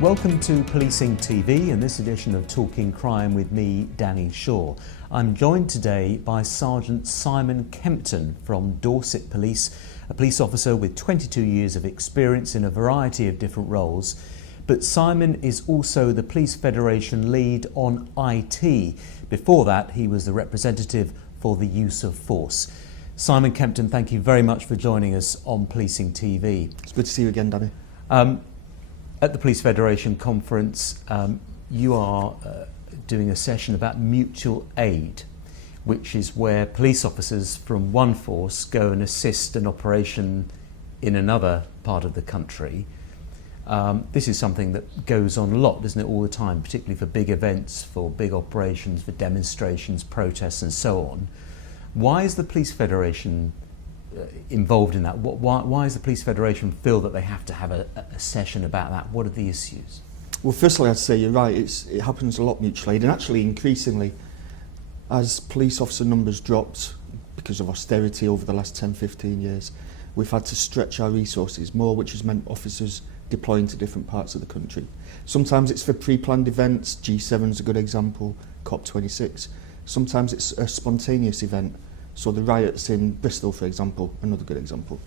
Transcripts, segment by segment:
Welcome to Policing TV and this edition of Talking Crime with me, Danny Shaw. I'm joined today by Sergeant Simon Kempton from Dorset Police, a police officer with 22 years of experience in a variety of different roles. But Simon is also the Police Federation lead on IT. Before that, he was the representative for the use of force. Simon Kempton, thank you very much for joining us on Policing TV. It's good to see you again, Danny. At the Police Federation conference, you are doing a session about mutual aid, which is where police officers from one force go and assist an operation in another part of the country. This is something that goes on a lot, doesn't it, all the time, particularly for big events, for big operations, for demonstrations, protests and so on. Why is the Police Federation involved in that? Why does the Police Federation feel that they have to have a session about that? What are the issues? Well, firstly, I'd say you're right. It happens a lot, mutual aid, and actually increasingly, as police officer numbers dropped because of austerity over the last 10-15 years, we've had to stretch our resources more, which has meant officers deploying to different parts of the country. Sometimes it's for pre-planned events. G7's a good example, COP26. Sometimes it's a spontaneous event. So the riots in Bristol, for example, another good example.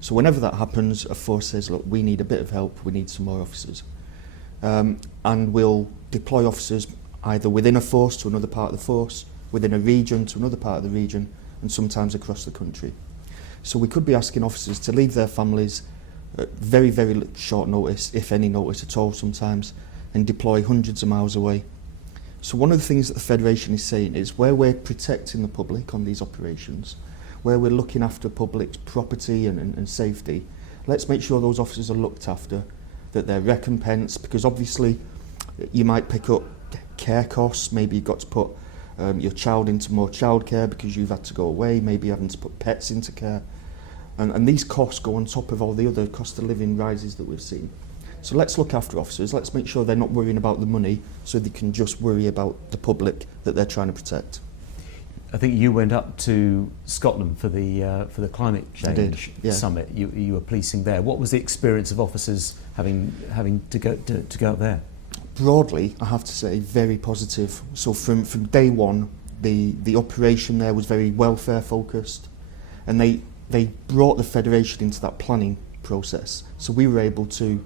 So whenever that happens, a force says, look, we need a bit of help, we need some more officers. And we'll deploy officers either within a force to another part of the force, within a region to another part of the region, and sometimes across the country. So we could be asking officers to leave their families at very, very short notice, if any notice at all sometimes, and deploy hundreds of miles away. So one of the things that the Federation is saying is where we're protecting the public on these operations, where we're looking after public property and safety, let's make sure those officers are looked after, that they're recompensed, because obviously you might pick up care costs, maybe you've got to put your child into more childcare because you've had to go away, maybe having to put pets into care, and these costs go on top of all the other cost of living rises that we've seen. So let's look after officers, let's make sure they're not worrying about the money so they can just worry about the public that they're trying to protect. I think you went up to Scotland for the climate change summit. You were policing there. What was the experience of officers having to go up there? Broadly, I have to say, very positive. So from day one, the operation there was very welfare focused, and they brought the Federation into that planning process. So we were able to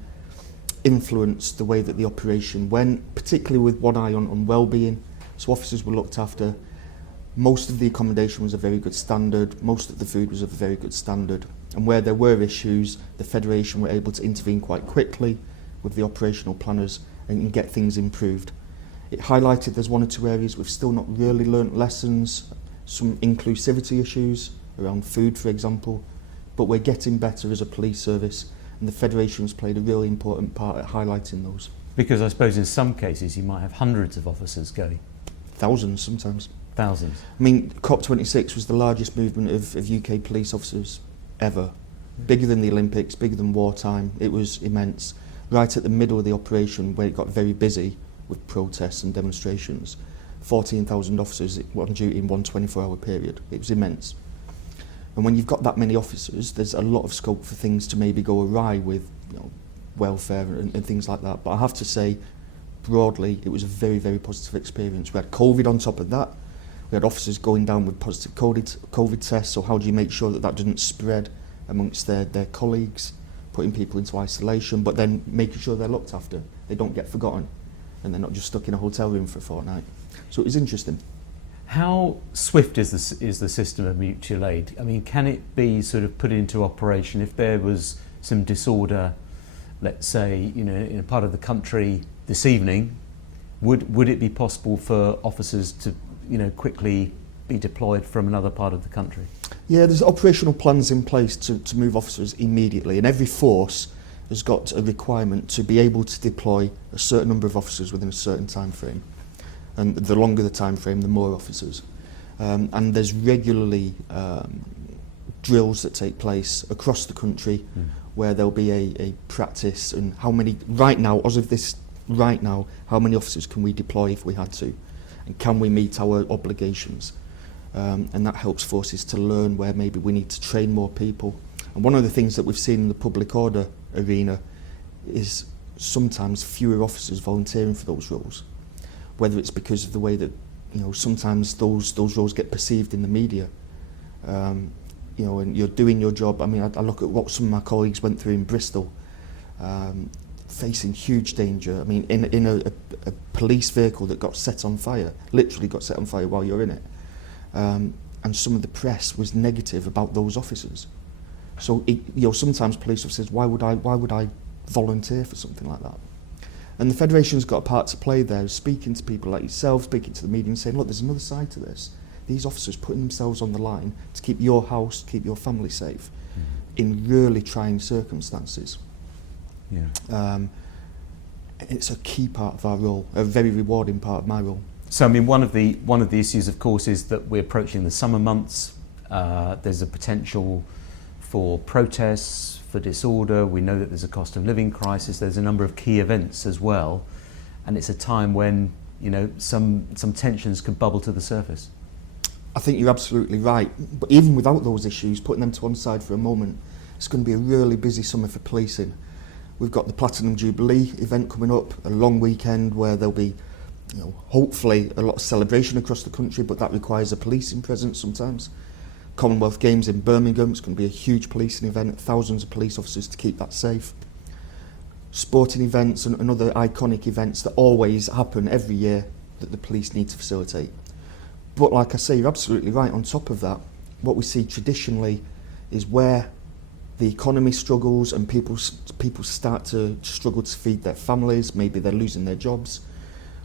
influence the way that the operation went, particularly with one eye on well-being. So officers were looked after. Most of the accommodation was a very good standard, most of the food was of a very good standard, and where there were issues, the Federation were able to intervene quite quickly with the operational planners and get things improved. It highlighted there's one or two areas we've still not really learnt lessons, some inclusivity issues around food, for example, but we're getting better as a police service, and the Federation's played a really important part at highlighting those. Because I suppose in some cases you might have hundreds of officers going. Thousands sometimes. Thousands. I mean, COP26 was the largest movement of UK police officers ever. Bigger than the Olympics, bigger than wartime. It was immense. Right at the middle of the operation, where it got very busy with protests and demonstrations, 14,000 officers on duty in one 24-hour period. It was immense. And when you've got that many officers, there's a lot of scope for things to maybe go awry with, welfare and things like that. But I have to say, broadly, it was a very, very positive experience. We had COVID on top of that. We had officers going down with positive COVID tests, so how do you make sure that that doesn't spread amongst their colleagues, putting people into isolation, but then making sure they're looked after, they don't get forgotten, and they're not just stuck in a hotel room for a fortnight. So it was interesting. How swift is the system of mutual aid? I mean, can it be sort of put into operation if there was some disorder, let's say, in a part of the country this evening? Would it be possible for officers to, quickly be deployed from another part of the country? Yeah, there's operational plans in place to move officers immediately, and every force has got a requirement to be able to deploy a certain number of officers within a certain time frame. And the longer the time frame, the more officers. And there's regularly drills that take place across the country where there'll be a practice and how many, right now, as of this right now, how many officers can we deploy if we had to? And can we meet our obligations? And that helps forces to learn where maybe we need to train more people. And one of the things that we've seen in the public order arena is sometimes fewer officers volunteering for those roles, whether it's because of the way that, sometimes those roles get perceived in the media. And you're doing your job. I mean, I look at what some of my colleagues went through in Bristol, facing huge danger. I mean, in a police vehicle that got set on fire, literally got set on fire while you're in it. And some of the press was negative about those officers. So, sometimes police officers, why would I volunteer for something like that? And the Federation's got a part to play there, speaking to people like yourself, speaking to the media and saying, look, there's another side to this. These officers putting themselves on the line to keep your house, keep your family safe in really trying circumstances. Yeah. It's a key part of our role, a very rewarding part of my role. So, I mean, one of the issues, of course, is that we're approaching the summer months. There's a potential for protests, for disorder. We know that there's a cost of living crisis. There's a number of key events as well, and it's a time when some tensions could bubble to the surface. I think you're absolutely right. But even without those issues, putting them to one side for a moment, it's going to be a really busy summer for policing. We've got the Platinum Jubilee event coming up, a long weekend where there'll be, hopefully a lot of celebration across the country, but that requires a policing presence sometimes. Commonwealth Games in Birmingham, it's going to be a huge policing event, thousands of police officers to keep that safe. Sporting events and other iconic events that always happen every year that the police need to facilitate. But like I say, you're absolutely right. On top of that, what we see traditionally is where the economy struggles and people start to struggle to feed their families, maybe they're losing their jobs.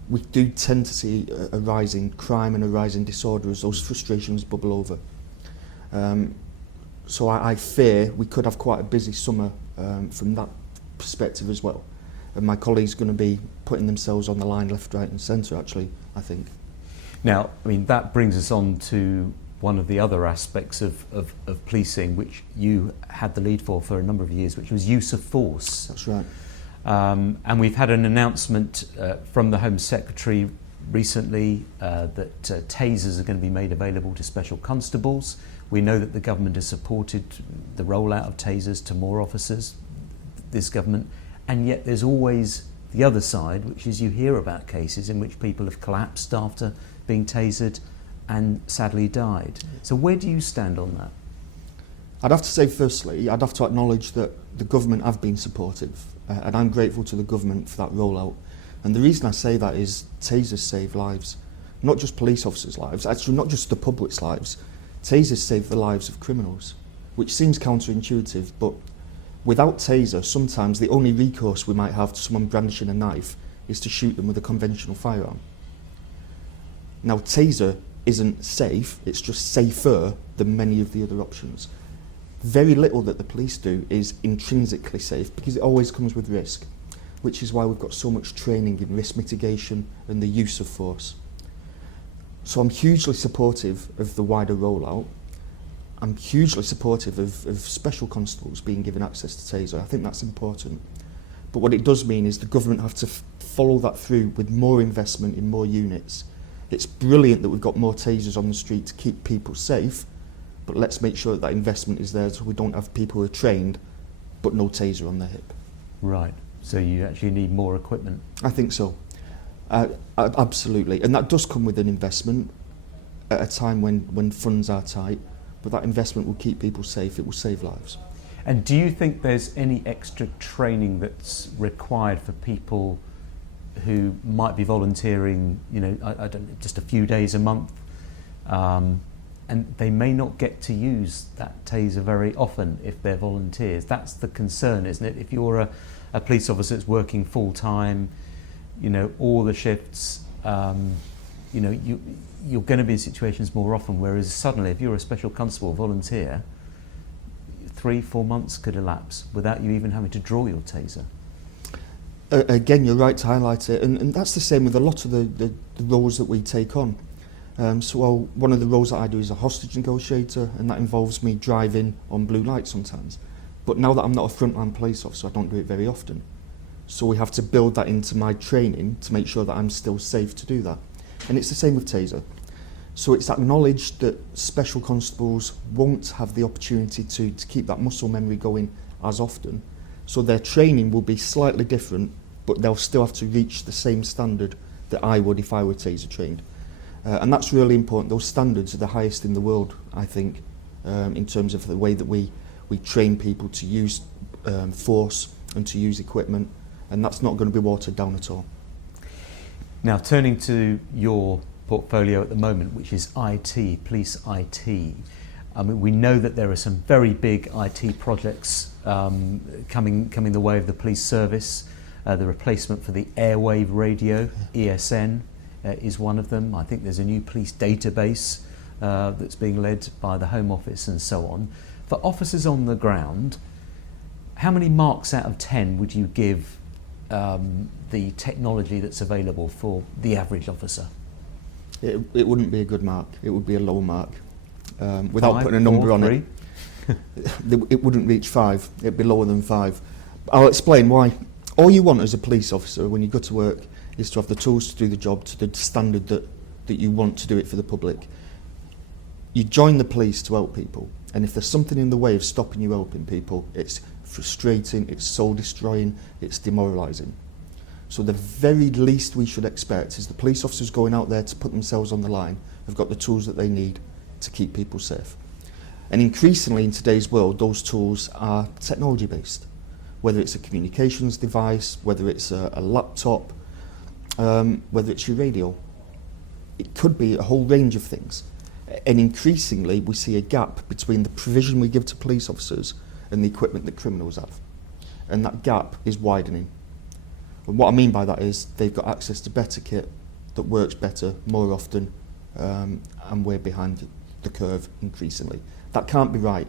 We do tend to see a rise in crime and a rise in disorder as those frustrations bubble over. So I fear we could have quite a busy summer from that perspective as well. And my colleagues are going to be putting themselves on the line left, right and centre, actually, I think. Now, I mean, that brings us on to one of the other aspects of policing, which you had the lead for a number of years, which was use of force. That's right. And we've had an announcement from the Home Secretary recently that tasers are going to be made available to special constables. We know that the government has supported the rollout of tasers to more officers, this government, and yet there's always the other side, which is you hear about cases in which people have collapsed after being tasered and sadly died. So where do you stand on that? I'd have to say, firstly, I'd have to acknowledge that the government have been supportive, and I'm grateful to the government for that rollout. And the reason I say that is tasers save lives, not just police officers' lives, actually not just the public's lives. Tasers save the lives of criminals, which seems counterintuitive, but without taser, sometimes the only recourse we might have to someone brandishing a knife is to shoot them with a conventional firearm. Now, taser isn't safe, it's just safer than many of the other options. Very little that the police do is intrinsically safe because it always comes with risk, which is why we've got so much training in risk mitigation and the use of force. So I'm hugely supportive of the wider rollout. I'm hugely supportive of special constables being given access to taser. I think that's important. But what it does mean is the government have to follow that through with more investment in more units. It's brilliant that we've got more tasers on the street to keep people safe, but let's make sure that that investment is there so we don't have people who are trained but no taser on their hip. Right, so you actually need more equipment. I think so. Absolutely, and that does come with an investment at a time when funds are tight, but that investment will keep people safe, it will save lives. And do you think there's any extra training that's required for people who might be volunteering, I don't, just a few days a month, and they may not get to use that taser very often if they're volunteers? That's the concern, isn't it? If you're a police officer that's working full time, all the shifts, you're going to be in situations more often, whereas suddenly if you're a special constable volunteer, 3-4 months could elapse without you even having to draw your taser. Again, you're right to highlight it, and that's the same with a lot of the roles that we take on. One of the roles that I do is a hostage negotiator, and that involves me driving on blue light sometimes. But now that I'm not a frontline police officer, I don't do it very often. So we have to build that into my training to make sure that I'm still safe to do that. And it's the same with taser. So it's acknowledged that special constables won't have the opportunity to keep that muscle memory going as often. So their training will be slightly different but they'll still have to reach the same standard that I would if I were taser trained. And that's really important. Those standards are the highest in the world, I think, in terms of the way that we train people to use force and to use equipment, and that's not going to be watered down at all. Now, turning to your portfolio at the moment, which is IT, police IT. I mean, we know that there are some very big IT projects coming the way of the police service. The replacement for the airwave radio, ESN, is one of them. I think there's a new police database that's being led by the Home Office and so on. For officers on the ground, how many marks out of 10 would you give the technology that's available for the average officer? It wouldn't be a good mark. It would be a low mark. Without 5, putting a number 4, on 3? it wouldn't reach 5. It'd be lower than 5. I'll explain why. All you want as a police officer when you go to work is to have the tools to do the job to the standard that you want to do it for the public. You join the police to help people, and if there's something in the way of stopping you helping people, it's frustrating, it's soul destroying, it's demoralising. So the very least we should expect is the police officers going out there to put themselves on the line have got the tools that they need to keep people safe. And increasingly in today's world, those tools are technology based, whether it's a communications device, whether it's a laptop, whether it's your radio. It could be a whole range of things. And increasingly we see a gap between the provision we give to police officers and the equipment that criminals have. And that gap is widening. And what I mean by that is they've got access to better kit that works better more often, and we're behind the curve increasingly. That can't be right.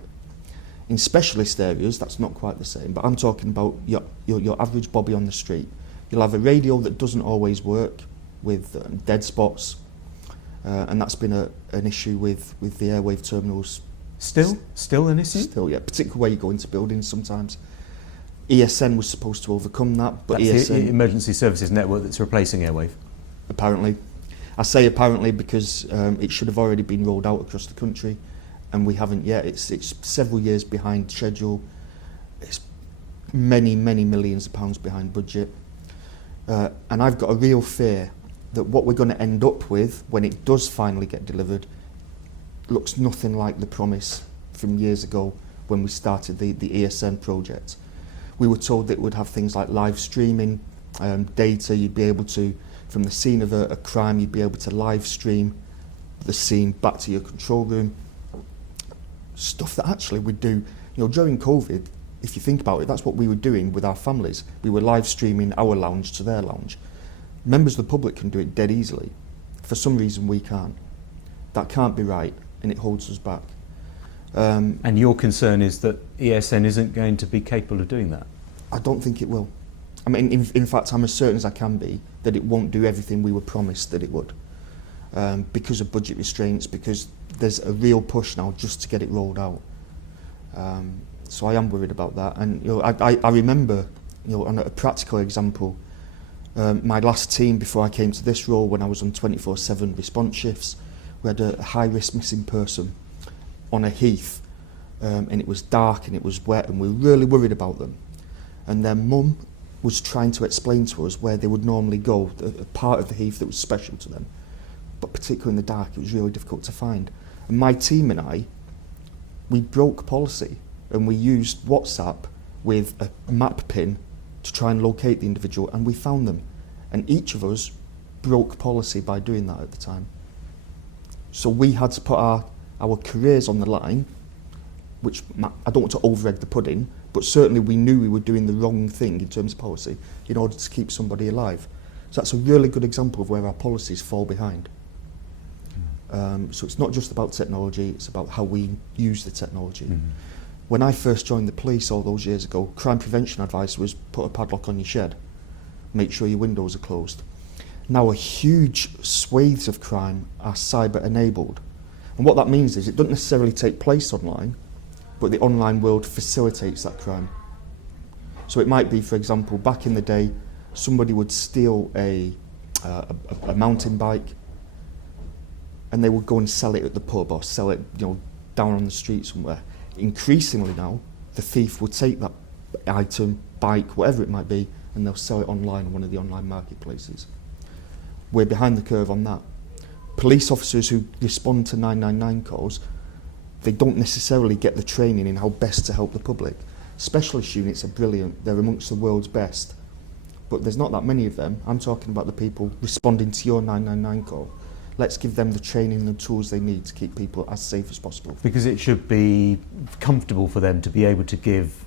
In specialist areas, that's not quite the same, but I'm talking about your average bobby on the street. You'll have a radio that doesn't always work with dead spots, and that's been an issue with the airwave terminals. Still an issue? Still, yeah, particularly where you go into buildings sometimes. ESN was supposed to overcome that, but that's ESN... the Emergency Services Network that's replacing airwave? Apparently. I say apparently because it should have already been rolled out across the country, and we haven't yet. It's several years behind schedule. It's many millions of pounds behind budget. And I've got a real fear that what we're going to end up with when it does finally get delivered looks nothing like the promise from years ago when we started the ESN project. We were told that it would have things like live streaming data. You'd be able to, from the scene of a crime, you'd be able to live stream the scene back to your control room. Stuff that actually we'd do, during COVID, if you think about it, that's what we were doing with our families. We were live streaming our lounge to their lounge. Members of the public can do it dead easily. For some reason we can't. That can't be right, and it holds us back. And your concern is that ESN isn't going to be capable of doing that? I don't think it will. I mean, in fact, I'm as certain as I can be that it won't do everything we were promised that it would. Because of budget restraints, because there's a real push now just to get it rolled out. So I am worried about that. And I remember, on a practical example, my last team before I came to this role, when I was on 24/7 response shifts, we had a high-risk missing person on a heath, and it was dark and it was wet, and we were really worried about them. And their mum was trying to explain to us where they would normally go, a part of the heath that was special to them. But particularly in the dark, it was really difficult to find. And my team and I, we broke policy, and we used WhatsApp with a map pin to try and locate the individual, and we found them. And each of us broke policy by doing that at the time. So we had to put our careers on the line, which I don't want to over-egg the pudding, but certainly we knew we were doing the wrong thing in terms of policy in order to keep somebody alive. So that's a really good example of where our policies fall behind. So it's not just about technology, it's about how we use the technology. Mm-hmm. When I first joined the police all those years ago, crime prevention advice was put a padlock on your shed, make sure your windows are closed. Now a huge swathes of crime are cyber enabled. And what that means is it doesn't necessarily take place online, but the online world facilitates that crime. So it might be, for example, back in the day, somebody would steal a mountain bike, and they would go and sell it at the pub or sell it, down on the street somewhere. Increasingly now, the thief would take that item, bike, whatever it might be, and they'll sell it online on one of the online marketplaces. We're behind the curve on that. Police officers who respond to 999 calls, they don't necessarily get the training in how best to help the public. Specialist units are brilliant, they're amongst the world's best, but there's not that many of them. I'm talking about the people responding to your 999 call. Let's give them the training and the tools they need to keep people as safe as possible. Because it should be comfortable for them to be able to give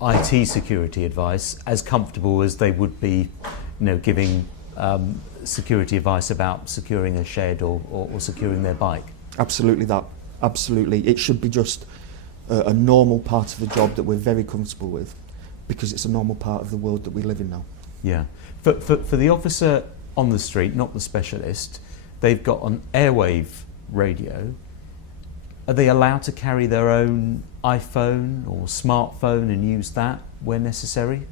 IT security advice as comfortable as they would be, giving security advice about securing a shed or securing their bike. Absolutely that. Absolutely. It should be just a normal part of the job that we're very comfortable with, because it's a normal part of the world that we live in now. Yeah. For the officer on the street, not the specialist, they've got an airwave radio. Are they allowed to carry their own iPhone or smartphone and use that where necessary?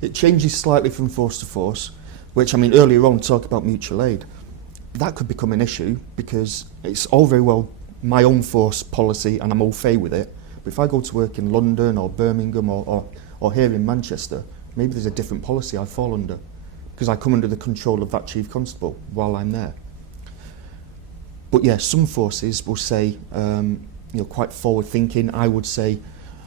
It changes slightly from force to force, which, earlier on, talk about mutual aid. That could become an issue, because it's all very well my own force policy and I'm au fait with it. But if I go to work in London or Birmingham or here in Manchester, maybe there's a different policy I fall under, because I come under the control of that chief constable while I'm there. But yeah, some forces will say, quite forward thinking, I would say,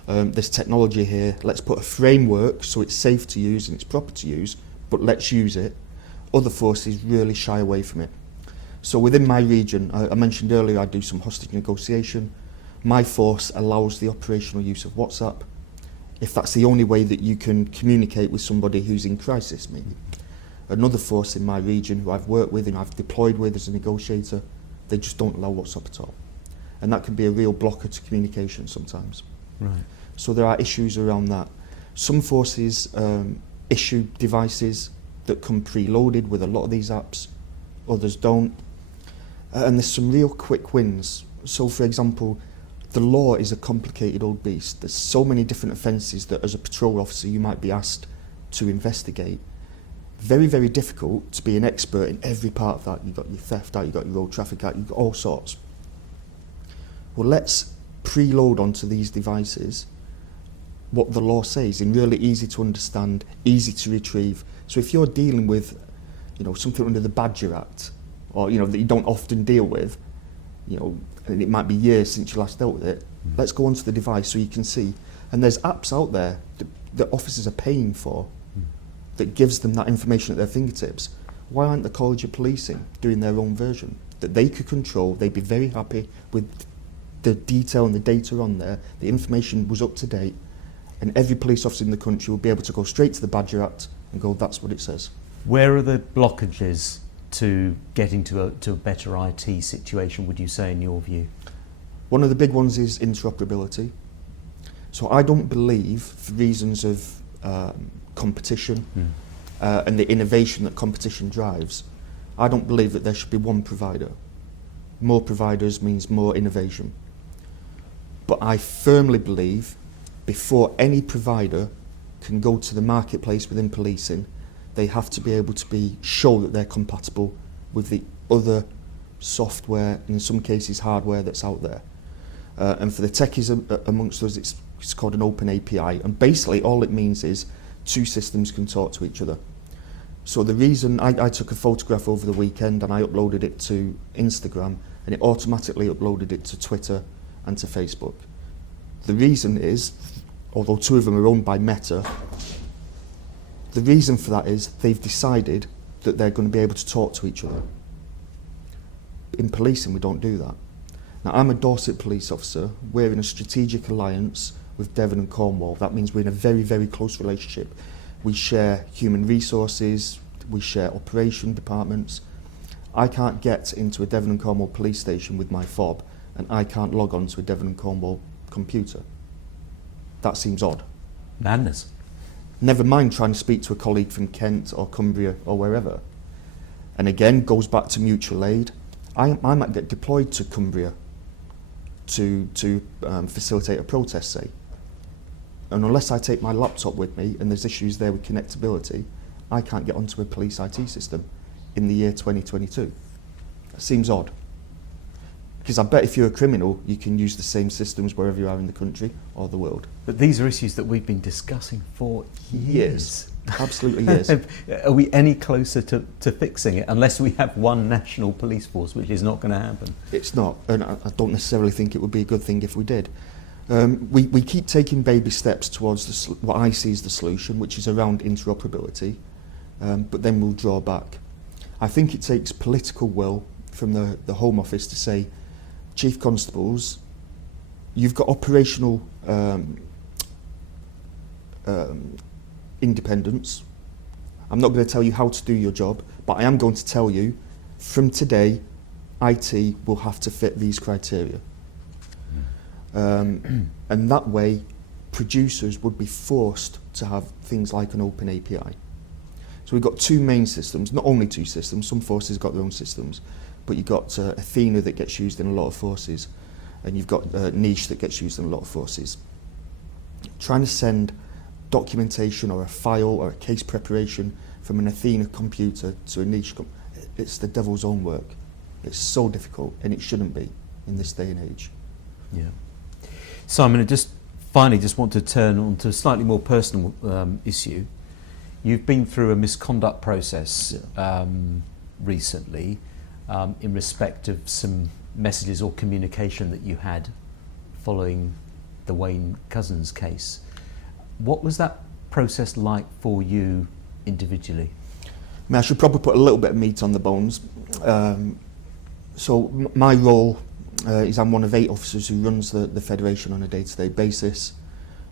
there's technology here, let's put a framework so it's safe to use and it's proper to use, but let's use it. Other forces really shy away from it. So within my region, I mentioned earlier I do some hostage negotiation. My force allows the operational use of WhatsApp, if that's the only way that you can communicate with somebody who's in crisis, maybe. Another force in my region who I've worked with and I've deployed with as a negotiator, they just don't allow WhatsApp at all. And that can be a real blocker to communication sometimes. Right. So there are issues around that. Some forces issue devices that come preloaded with a lot of these apps, others don't. And there's some real quick wins. So for example, the law is a complicated old beast. There's so many different offences that as a patrol officer you might be asked to investigate. Very, very difficult to be an expert in every part of that. You've got your theft act, you've got your road traffic act, you've got all sorts. Well, let's preload onto these devices what the law says in really easy to understand, easy to retrieve. So if you're dealing with, something under the Badger Act, or that you don't often deal with, and it might be years since you last dealt with it, let's go onto the device so you can see. And there's apps out there that officers are paying for that gives them that information at their fingertips. Why aren't the College of Policing doing their own version that they could control? They'd be very happy with the detail and the data on there. The information was up to date, and every police officer in the country will be able to go straight to the Badger Act and go, that's what it says. Where are the blockages to getting to a better IT situation, would you say, in your view? One of the big ones is interoperability. So I don't believe, for reasons of competition and the innovation that competition drives, I don't believe that there should be one provider. More providers means more innovation. But I firmly believe before any provider can go to the marketplace within policing, they have to be able to show that they're compatible with the other software, in some cases hardware, that's out there. And for the techies amongst us, it's called an open API. And basically all it means is two systems can talk to each other. So the reason I took a photograph over the weekend and I uploaded it to Instagram, and it automatically uploaded it to Twitter and to Facebook. The reason is, although two of them are owned by Meta, the reason for that is they've decided that they're going to be able to talk to each other. In policing, we don't do that. Now, I'm a Dorset police officer. We're in a strategic alliance with Devon and Cornwall. That means we're in a very, very close relationship. We share human resources, we share operation departments. I can't get into a Devon and Cornwall police station with my fob, and I can't log on to a Devon and Cornwall computer. That seems odd. Madness. Never mind trying to speak to a colleague from Kent or Cumbria or wherever. And again, goes back to mutual aid. I might get deployed to Cumbria to facilitate a protest, say. And unless I take my laptop with me and there's issues there with connectability, I can't get onto a police IT system in the year 2022. That seems odd. Because I bet if you're a criminal, you can use the same systems wherever you are in the country or the world. But these are issues that we've been discussing for years. Absolutely yes. Are we any closer to fixing it unless we have one national police force, which is not going to happen? It's not, and I don't necessarily think it would be a good thing if we did. We keep taking baby steps towards what I see as the solution, which is around interoperability, but then we'll draw back. I think it takes political will from the Home Office to say, Chief Constables, you've got operational independence. I'm not going to tell you how to do your job, but I am going to tell you, from today, IT will have to fit these criteria. And that way, producers would be forced to have things like an open API. So we've got two main systems, not only two systems, some forces got their own systems, but you've got Athena that gets used in a lot of forces, and you've got Niche that gets used in a lot of forces. Trying to send documentation or a file or a case preparation from an Athena computer to a Niche it's the devil's own work. It's so difficult, and it shouldn't be in this day and age. Yeah. Simon, I finally want to turn on to a slightly more personal issue. You've been through a misconduct process recently in respect of some messages or communication that you had following the Wayne Couzens case. What was that process like for you individually? I should probably put a little bit of meat on the bones. So my role is I'm one of 8 officers who runs the Federation on a day-to-day basis,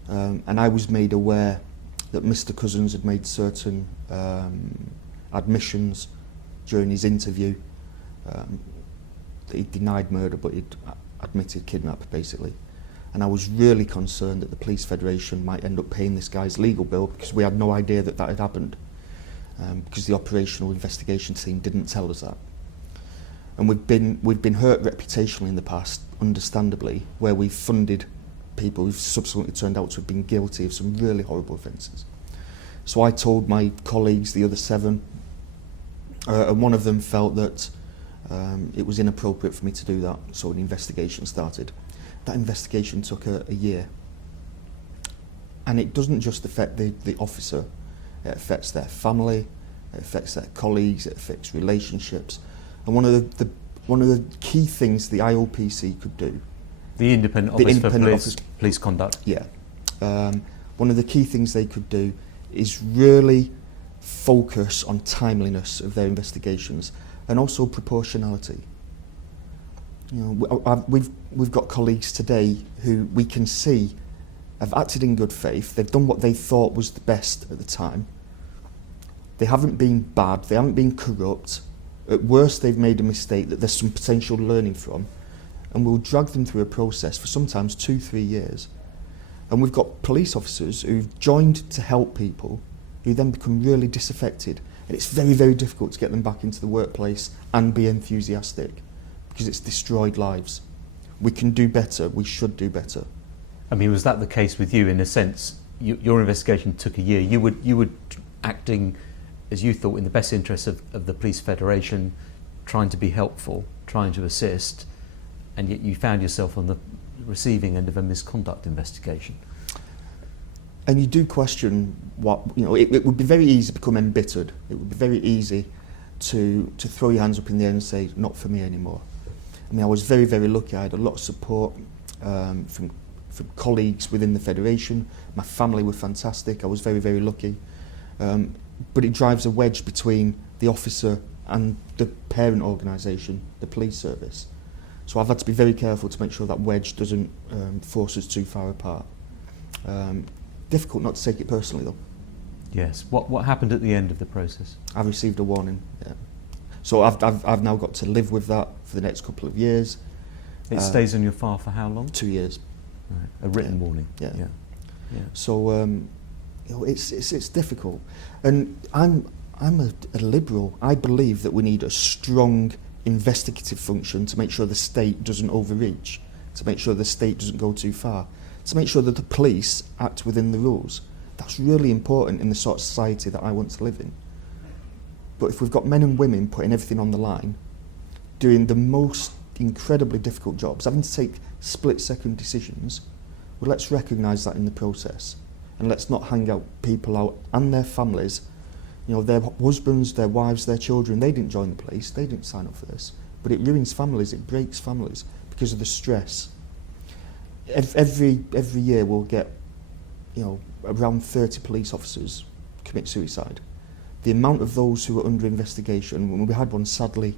and I was made aware that Mr Couzens had made certain admissions during his interview. That he denied murder, but he'd admitted kidnap, basically. And I was really concerned that the Police Federation might end up paying this guy's legal bill, because we had no idea that had happened, because the operational investigation team didn't tell us that. And we've been hurt reputationally in the past, understandably, where we've funded people who've subsequently turned out to have been guilty of some really horrible offences. So I told my colleagues, the other 7, and one of them felt that it was inappropriate for me to do that, so an investigation started. That investigation took a year. And it doesn't just affect the officer, it affects their family, it affects their colleagues, it affects relationships. And one of the key things the IOPC could do, the Independent Office for Police Conduct. Yeah. One of the key things they could do is really focus on timeliness of their investigations and also proportionality. You know, we've got colleagues today who we can see have acted in good faith. They've done what they thought was the best at the time. They haven't been bad. They haven't been corrupt. At worst, they've made a mistake that there's some potential learning from, and we'll drag them through a process for sometimes 2-3 years. And we've got police officers who've joined to help people who then become really disaffected, and it's very, very difficult to get them back into the workplace and be enthusiastic, because it's destroyed lives. We can do better. We should do better. I mean, was that the case with you? In a sense, your investigation took a year. You were acting, as you thought, in the best interests of the Police Federation, trying to be helpful, trying to assist, and yet you found yourself on the receiving end of a misconduct investigation. And you do question what, you know, it would be very easy to become embittered. It would be very easy to throw your hands up in the air and say, not for me anymore. I mean, I was very, very lucky. I had a lot of support from colleagues within the Federation. My family were fantastic. I was very, very lucky. But it drives a wedge between the officer and the parent organisation, the police service. So I've had to be very careful to make sure that wedge doesn't force us too far apart. Difficult not to take it personally, though. Yes. What happened at the end of the process? I received a warning. Yeah. So I've now got to live with that for the next couple of years. It stays on your file for how long? 2 years. Right. A written warning. Yeah. Yeah. So you know, it's difficult, and I'm a liberal. I believe that we need a strong investigative function to make sure the state doesn't overreach, to make sure the state doesn't go too far, to make sure that the police act within the rules. That's really important in the sort of society that I want to live in. But if we've got men and women putting everything on the line, doing the most incredibly difficult jobs, having to take split-second decisions, well, let's recognise that in the process. and let's not hang out people out and their families. You know, their husbands, their wives, their children, they didn't join the police, they didn't sign up for this. But it ruins families, it breaks families because of the stress. Every year we'll get, you know, around 30 police officers commit suicide. The amount of those who are under investigation, when we had one sadly,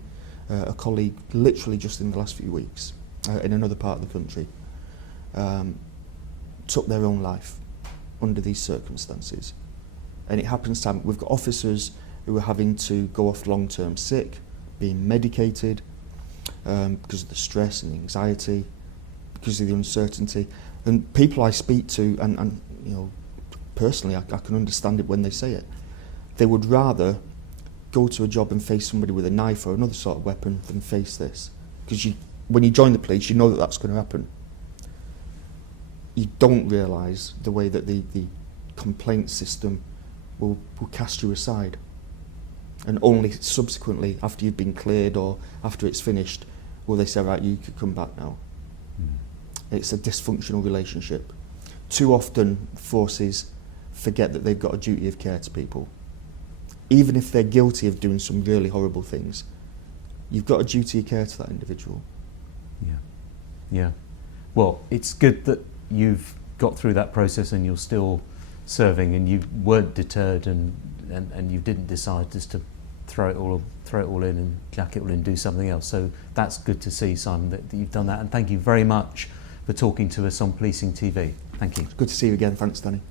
a colleague literally just in the last few weeks in another part of the country, took their own life under these circumstances. And it happens time we've got officers who are having to go off long-term sick, being medicated because of the stress and the anxiety, because of the uncertainty. And people I speak to, and you know, personally I can understand it when they say it, they would rather go to a job and face somebody with a knife or another sort of weapon than face this. Because when you join the police, you know that that's going to happen. You don't realise the way that the complaint system will cast you aside. And only subsequently, after you've been cleared or after it's finished, will they say, right, you could come back now. It's a dysfunctional relationship. Too often, forces forget that they've got a duty of care to people. Even if they're guilty of doing some really horrible things, you've got a duty of care to that individual. Yeah. Well, it's good that you've got through that process and you're still serving, and you weren't deterred, and you didn't decide just to throw it all in and jack it all in and do something else. So that's good to see, Simon, that you've done that. And thank you very much for talking to us on Policing TV. Thank you. Good to see you again. Thanks, Danny.